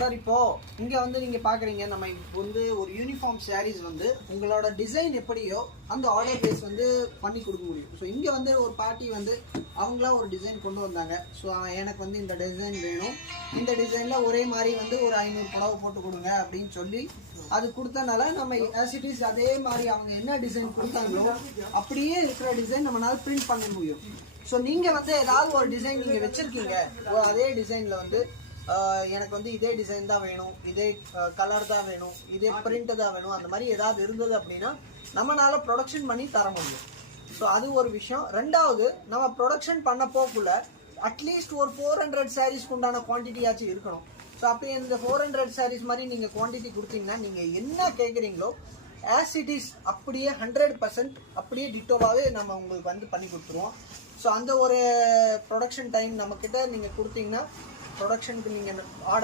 Sir இப்போ இங்கே வந்து நீங்கள் பார்க்குறீங்க, நம்ம வந்து ஒரு யூனிஃபார்ம் சாரீஸ் வந்து உங்களோட டிசைன் எப்படியோ அந்த ஆர்டர் பேஸ் வந்து பண்ணி கொடுக்க முடியும். ஸோ இங்கே வந்து ஒரு பார்ட்டி வந்து அவங்களா ஒரு டிசைன் கொண்டு வந்தாங்க. ஸோ எனக்கு வந்து இந்த டிசைன் வேணும், இந்த டிசைனில் ஒரே மாதிரி வந்து ஒரு 500 புடவை போட்டு கொடுங்க அப்படின்னு சொல்லி அது கொடுத்தனால நம்ம ஆஸ் இட் இஸ் அதே மாதிரி அவங்க என்ன டிசைன் கொடுத்தாங்களோ அப்படியே இருக்கிற டிசைன் நம்மளால பிரிண்ட் பண்ண முடியும். ஸோ நீங்கள் வந்து ஏதாவது ஒரு டிசைன் நீங்கள் வச்சுருக்கீங்க, அதே டிசைனில் வந்து எனக்கு வந்து இதே டிசைன் தான் வேணும், இதே கலர் தான் வேணும், இதே பிரிண்ட் தான் வேணும், அந்த மாதிரி ஏதாவது இருந்தது அப்படின்னா நம்மளால ப்ரொடக்ஷன் பண்ணி தர முடியும். ஸோ அது ஒரு விஷயம். ரெண்டாவது, நம்ம ப்ரொடக்ஷன் பண்ண போக்குள்ள அட்லீஸ்ட் ஒரு 400 சாரீஸ்க்கு உண்டான குவான்டிட்டியாச்சும் இருக்கணும். ஸோ அப்போ இந்த 400 சாரீஸ் மாதிரி நீங்கள் குவான்டிட்டி கொடுத்தீங்கன்னா நீங்கள் என்ன கேட்குறீங்களோ ஆஸ் இட் இஸ் அப்படியே 100% அப்படியே டிட்டோவாகவே நம்ம உங்களுக்கு வந்து பண்ணி கொடுத்துருவோம். ஸோ அந்த ஒரு ப்ரொடக்ஷன் டைம் நம்மக்கிட்ட நீங்கள் கொடுத்தீங்கன்னா ப்ரொடக்ஷனுக்கு நீங்கள் ஆர்டர்